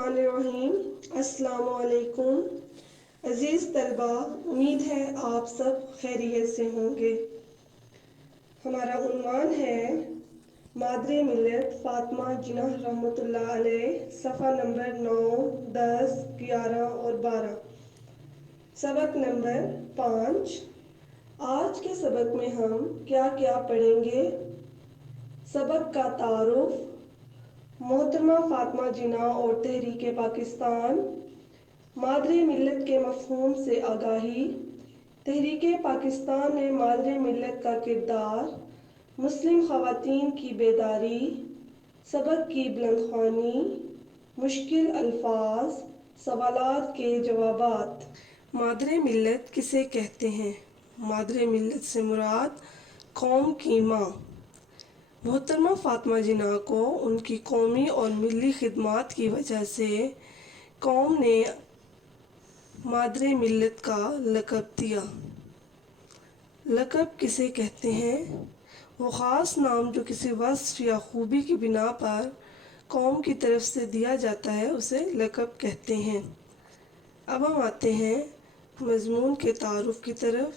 الرحمن الرحیم۔ السلام علیکم عزیز طلبہ، امید ہے آپ سب خیریت سے ہوں گے۔ ہمارا عنوان ہے مادر ملت فاطمہ جناح رحمۃ اللہ علیہ، صفحہ نمبر 9، 10، 11 اور 12۔ سبق نمبر 5۔ آج کے سبق میں ہم کیا پڑھیں گے؟ سبق کا تعارف، محترمہ فاطمہ جناح اور تحریک پاکستان، مادر ملت کے مفہوم سے آگاہی، تحریک پاکستان میں مادر ملت کا کردار، مسلم خواتین کی بیداری، سبق کی بلند خوانی، مشکل الفاظ، سوالات کے جوابات۔ مادر ملت کسے کہتے ہیں؟ مادر ملت سے مراد قوم کی ماں۔ محترمہ فاطمہ جناح کو ان کی قومی اور ملی خدمات کی وجہ سے قوم نے مادر ملت کا لقب دیا۔ لقب کسے کہتے ہیں؟ وہ خاص نام جو کسی وصف یا خوبی کی بنا پر قوم کی طرف سے دیا جاتا ہے، اسے لقب کہتے ہیں۔ اب ہم آتے ہیں مضمون کے تعارف کی طرف۔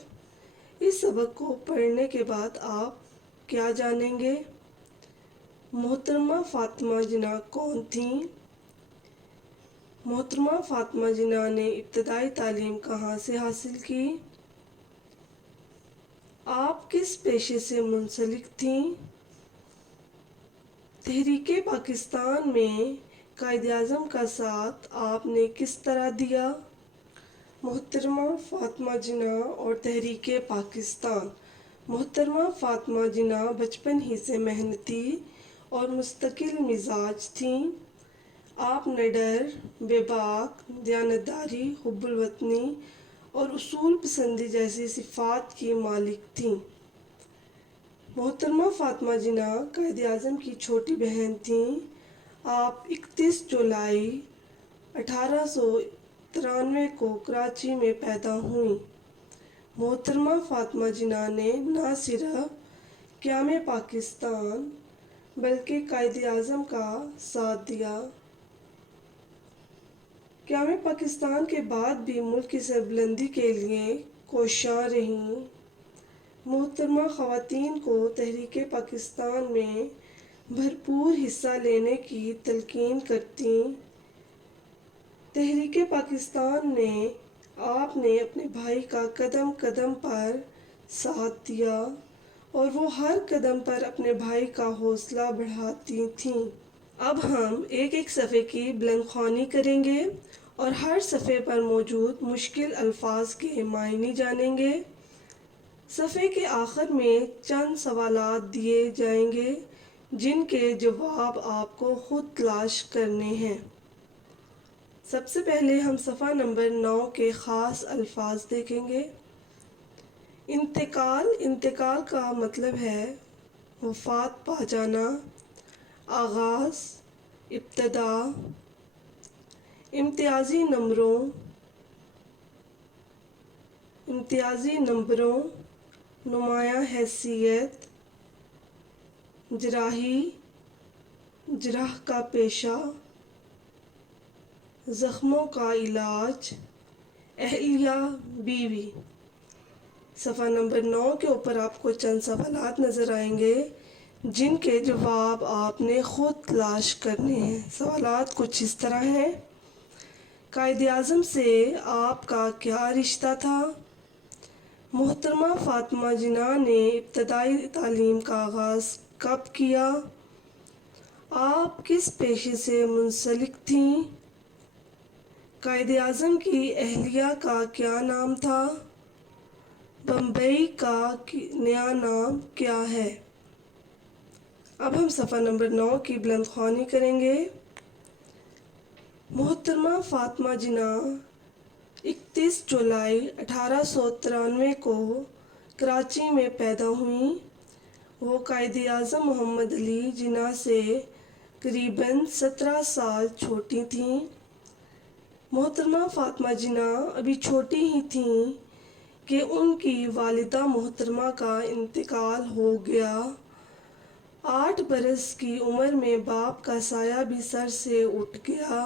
اس سبق کو پڑھنے کے بعد آپ کیا جانیں گے؟ محترمہ فاطمہ جناح کون تھیں؟ محترمہ فاطمہ جناح نے ابتدائی تعلیم کہاں سے حاصل کی؟ آپ کس پیشے سے منسلک تھیں؟ تحریک پاکستان میں قائد اعظم کا ساتھ آپ نے کس طرح دیا؟ محترمہ فاطمہ جناح اور تحریک پاکستان۔ محترمہ فاطمہ جناح بچپن ہی سے محنتی اور مستقل مزاج تھیں۔ آپ نڈر، بے باک، دیانتداری، حب الوطنی اور اصول پسندی جیسی صفات کی مالک تھیں۔ محترمہ فاطمہ جناح قائد اعظم کی چھوٹی بہن تھیں۔ آپ 31 جولائی 1893 کو کراچی میں پیدا ہوئیں۔ محترمہ فاطمہ جناح نے نہ صرف قیام پاکستان بلکہ قائد اعظم کا ساتھ دیا۔ قیام پاکستان کے بعد بھی ملک کی سربلندی کے لیے کوشاں رہیں۔ محترمہ خواتین کو تحریک پاکستان میں بھرپور حصہ لینے کی تلقین کرتیں۔ تحریک پاکستان نے آپ نے اپنے بھائی کا قدم قدم پر ساتھ دیا اور وہ ہر قدم پر اپنے بھائی کا حوصلہ بڑھاتی تھیں۔ اب ہم ایک ایک صفحے کی بلند خوانی کریں گے اور ہر صفحے پر موجود مشکل الفاظ کے معنی جانیں گے۔ صفحے کے آخر میں چند سوالات دیے جائیں گے جن کے جواب آپ کو خود تلاش کرنے ہیں۔ سب سے پہلے ہم صفحہ نمبر 9 کے خاص الفاظ دیکھیں گے۔ انتقال۔ انتقال کا مطلب ہے وفات پا جانا، آغاز، ابتدا۔ امتیازی نمبروں۔ امتیازی نمبروں، نمایاں حیثیت، جراحی، جرح کا پیشہ، زخموں کا علاج، اہلیہ، بیوی۔ صفحہ نمبر 9 کے اوپر آپ کو چند سوالات نظر آئیں گے جن کے جواب آپ نے خود تلاش کرنے ہیں۔ سوالات کچھ اس طرح ہیں۔ قائد اعظم سے آپ کا کیا رشتہ تھا؟ محترمہ فاطمہ جناح نے ابتدائی تعلیم کا آغاز کب کیا؟ آپ کس پیشے سے منسلک تھیں؟ قائد اعظم کی اہلیہ کا کیا نام تھا؟ بمبئی کا نیا نام کیا ہے؟ اب ہم صفحہ نمبر 9 کی بلند خوانی کریں گے۔ محترمہ فاطمہ جناح 31 جولائی 1893 کو کراچی میں پیدا ہوئیں۔ وہ قائد اعظم محمد علی جناح سے قریباً 17 سال چھوٹی تھیں۔ محترمہ فاطمہ جناح ابھی چھوٹی ہی تھیں کہ ان کی والدہ محترمہ کا انتقال ہو گیا۔ 8 برس کی عمر میں باپ کا سایہ بھی سر سے اٹھ گیا۔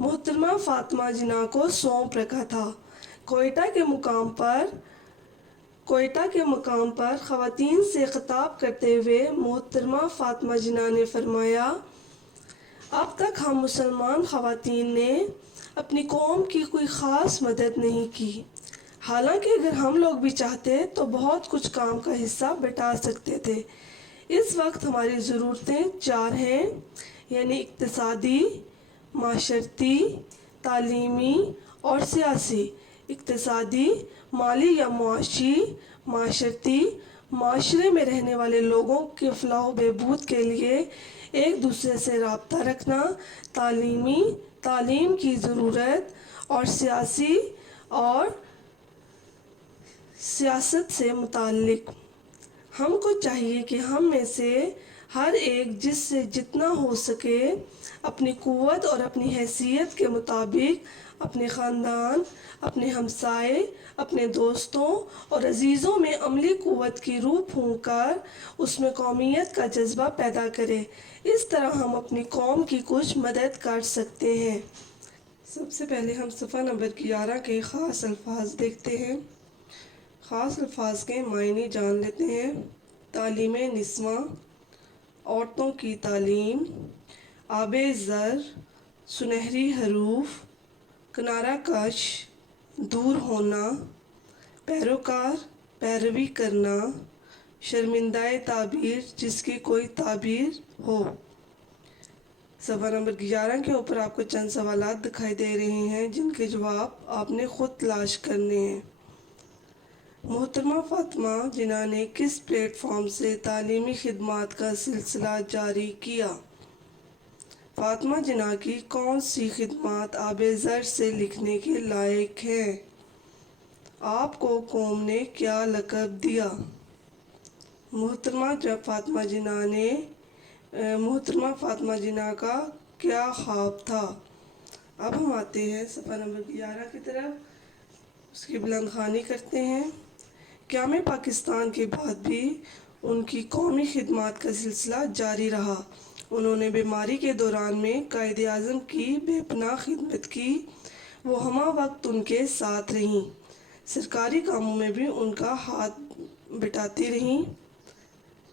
محترمہ فاطمہ جناح کو سونپ رکھا تھا۔ کوئٹہ کے مقام پر خواتین سے خطاب کرتے ہوئے محترمہ فاطمہ جناح نے فرمایا، اب تک ہم مسلمان خواتین نے اپنی قوم کی کوئی خاص مدد نہیں کی، حالانکہ اگر ہم لوگ بھی چاہتے تو بہت کچھ کام کا حصہ بٹا سکتے تھے۔ اس وقت ہماری ضرورتیں 4 ہیں، یعنی اقتصادی، معاشرتی، تعلیمی اور سیاسی۔ اقتصادی، مالی یا معاشی، معاشرتی، معاشرے میں رہنے والے لوگوں کے فلاح و بہبود کے لیے ایک دوسرے سے رابطہ رکھنا، تعلیمی، تعلیم کی ضرورت، اور سیاسی اور سیاست سے متعلق۔ ہم کو چاہیے کہ ہم میں سے ہر ایک جس سے جتنا ہو سکے اپنی قوت اور اپنی حیثیت کے مطابق اپنے خاندان، اپنے ہمسائے، اپنے دوستوں اور عزیزوں میں عملی قوت کی روح پھونک کر اس میں قومیت کا جذبہ پیدا کرے۔ اس طرح ہم اپنی قوم کی کچھ مدد کر سکتے ہیں۔ سب سے پہلے ہم صفحہ نمبر 11 کے خاص الفاظ دیکھتے ہیں۔ خاص الفاظ کے معنی جان لیتے ہیں۔ تعلیم نسواں، عورتوں کی تعلیم، آب زر، سنہری حروف، کنارہ کش، دور ہونا، پیروکار، پیروی کرنا، شرمندہ تعبیر، جس کی کوئی تعبیر ہو۔ صفحہ نمبر 11 کے اوپر آپ کو چند سوالات دکھائی دے رہے ہیں جن کے جواب آپ نے خود تلاش کرنے ہیں۔ محترمہ فاطمہ جناح نے کس پلیٹ فارم سے تعلیمی خدمات کا سلسلہ جاری کیا؟ فاطمہ جناح کی کون سی خدمات آب زر سے لکھنے کے لائق ہیں؟ آپ کو قوم نے کیا لقب دیا؟ محترمہ فاطمہ جناح کا کیا خواب تھا؟ اب ہم آتے ہیں صفحہ نمبر 11 کی طرف، اس کی بلند خوانی کرتے ہیں۔ قیام پاکستان کے بعد بھی ان کی قومی خدمات کا سلسلہ جاری رہا۔ انہوں نے بیماری کے دوران میں قائد اعظم کی بے پناہ خدمت کی، وہ ہمہ وقت ان کے ساتھ رہیں، سرکاری کاموں میں بھی ان کا ہاتھ بٹاتی رہیں۔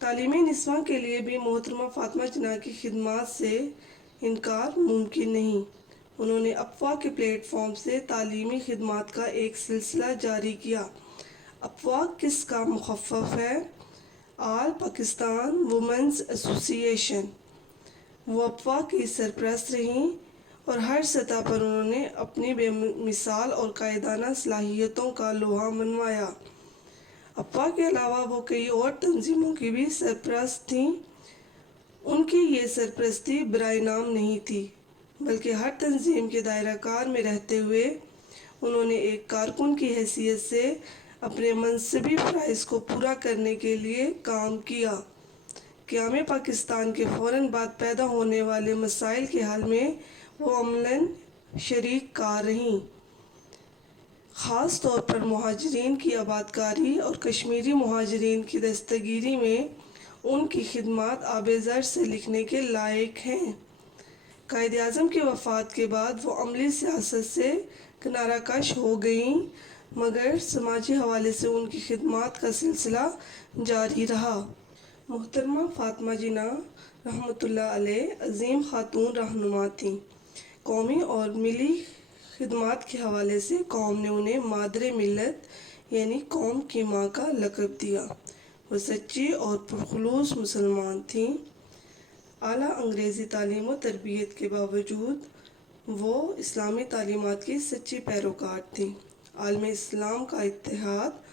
تعلیم نسواں کے لیے بھی محترمہ فاطمہ جناح کی خدمات سے انکار ممکن نہیں۔ انہوں نے افواہ کے پلیٹ فارم سے تعلیمی خدمات کا ایک سلسلہ جاری کیا۔ افواہ کس کا مخفف ہے؟ آل پاکستان وومنز ایسوسی ایشن۔ وہ افواہ کی سرپرست رہیں اور ہر سطح پر انہوں نے اپنی بے مثال اور قائدانہ صلاحیتوں کا لوہا منوایا۔ افواہ کے علاوہ وہ کئی اور تنظیموں کی بھی سرپرست تھیں۔ ان کی یہ سرپرستی برائے نام نہیں تھی، بلکہ ہر تنظیم کے دائرہ کار میں رہتے ہوئے انہوں نے ایک کارکن کی حیثیت سے اپنے منصبی فرائض کو پورا کرنے کے لیے کام کیا۔ قیام پاکستان کے فوراً بعد پیدا ہونے والے مسائل کے حل میں وہ عملاً شریک کار رہیں۔ خاص طور پر مہاجرین کی آبادکاری اور کشمیری مہاجرین کی دستگیری میں ان کی خدمات آب زر سے لکھنے کے لائق ہیں۔ قائد اعظم کی وفات کے بعد وہ عملی سیاست سے کنارہ کش ہو گئیں، مگر سماجی حوالے سے ان کی خدمات کا سلسلہ جاری رہا۔ محترمہ فاطمہ جناح رحمۃ اللہ علیہ عظیم خاتون رہنما تھیں۔ قومی اور ملی خدمات کے حوالے سے قوم نے انہیں مادر ملت یعنی قوم کی ماں کا لقب دیا۔ وہ سچی اور پرخلوص مسلمان تھیں۔ اعلیٰ انگریزی تعلیم و تربیت کے باوجود وہ اسلامی تعلیمات کی سچی پیروکار تھیں۔ عالم اسلام کا اتحاد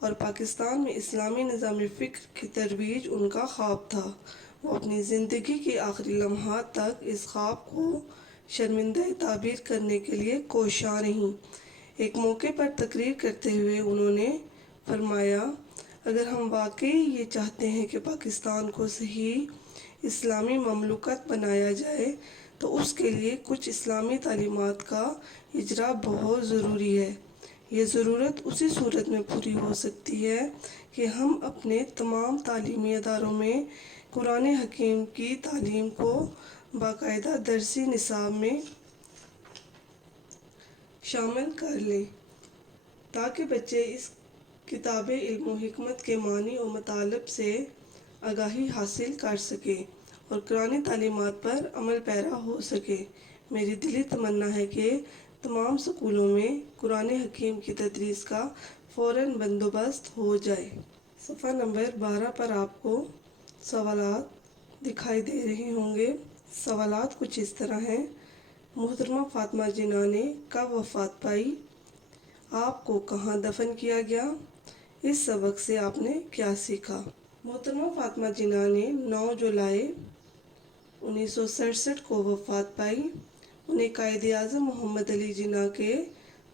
اور پاکستان میں اسلامی نظام فکر کی ترویج ان کا خواب تھا۔ وہ اپنی زندگی کے آخری لمحات تک اس خواب کو شرمندہ تعبیر کرنے کے لیے کوشاں رہیں۔ ایک موقع پر تقریر کرتے ہوئے انہوں نے فرمایا، اگر ہم واقعی یہ چاہتے ہیں کہ پاکستان کو صحیح اسلامی مملکت بنایا جائے تو اس کے لیے کچھ اسلامی تعلیمات کا اجرا بہت ضروری ہے۔ یہ ضرورت اسی صورت میں پوری ہو سکتی ہے کہ ہم اپنے تمام تعلیمی اداروں میں قرآن حکیم کی تعلیم کو باقاعدہ درسی نصاب میں شامل کر لیں تاکہ بچے اس کتاب علم و حکمت کے معنی و مطالب سے آگاہی حاصل کر سکیں اور قرآنی تعلیمات پر عمل پیرا ہو سکے۔ میری دلی تمنا ہے کہ تمام سکولوں میں قرآن حکیم کی تدریس کا فوراً بندوبست ہو جائے۔ صفحہ نمبر 12 پر آپ کو سوالات دکھائی دے رہے ہوں گے۔ سوالات کچھ اس طرح ہیں: محترمہ فاطمہ جناح نے کب وفات پائی؟ آپ کو کہاں دفن کیا گیا؟ اس سبق سے آپ نے کیا سیکھا؟ محترمہ فاطمہ جناح نے 9 جولائی 1967 کو وفات پائی۔ انہیں قائد اعظم محمد علی جناح کے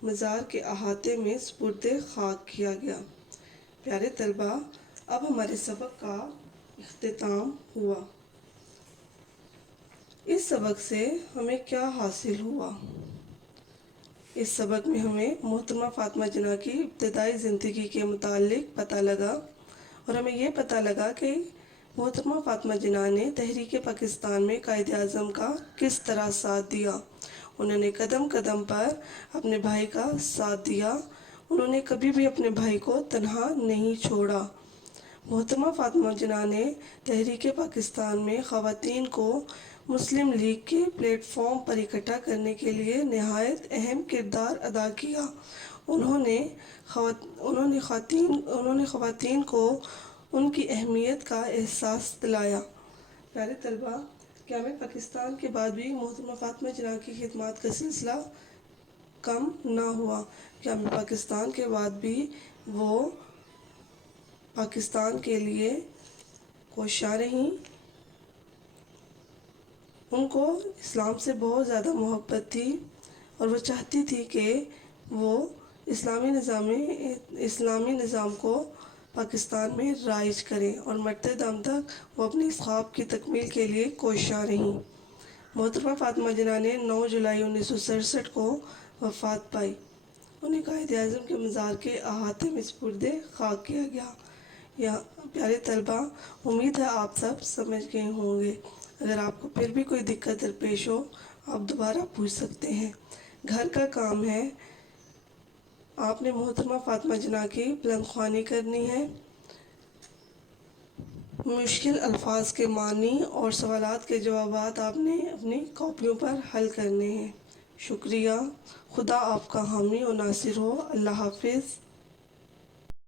مزار کے احاطے میں سپرد خاک کیا گیا۔ پیارے طلبہ، اب ہمارے سبق کا اختتام ہوا۔ اس سبق سے ہمیں کیا حاصل ہوا؟ اس سبق میں ہمیں محترمہ فاطمہ جناح کی ابتدائی زندگی کے متعلق پتہ لگا اور ہمیں یہ پتہ لگا کہ محترمہ فاطمہ جناح نے تحریک پاکستان میں قائد اعظم کا کس طرح ساتھ دیا۔ انہوں نے قدم قدم پر اپنے بھائی کا ساتھ دیا۔ انہوں نے کبھی بھی اپنے بھائی کو تنہا نہیں چھوڑا۔ محترمہ فاطمہ جناح نے تحریک پاکستان میں خواتین کو مسلم لیگ کے پلیٹ فارم پر اکٹھا کرنے کے لیے نہایت اہم کردار ادا کیا۔ انہوں نے خواتین کو ان کی اہمیت کا احساس دلایا۔ پیارے طلبہ، قیام پاکستان کے بعد بھی محترمہ فاطمہ جناح کی خدمات کا سلسلہ کم نہ ہوا۔ قیام پاکستان کے بعد بھی وہ پاکستان کے لیے کوشاں رہیں۔ ان کو اسلام سے بہت زیادہ محبت تھی اور وہ چاہتی تھی کہ وہ اسلامی نظام کو پاکستان میں رائج کریں اور مرتے دم تک وہ اپنی اس خواب کی تکمیل کے لیے کوشاں رہیں۔ محترمہ فاطمہ جناح نے 9 جولائی 1967 کو وفات پائی۔ انہیں قائد اعظم کے مزار کے احاطے میں سپرد خاک کیا گیا۔ پیارے طلبہ، امید ہے آپ سب سمجھ گئے ہوں گے۔ اگر آپ کو پھر بھی کوئی دقت درپیش ہو، آپ دوبارہ پوچھ سکتے ہیں۔ گھر کا کام ہے، آپ نے محترمہ فاطمہ جناح کی بلند خوانی کرنی ہے، مشکل الفاظ کے معنی اور سوالات کے جوابات آپ نے اپنی کاپیوں پر حل کرنے ہیں۔ شکریہ۔ خدا آپ کا حامی و ناصر ہو۔ اللہ حافظ۔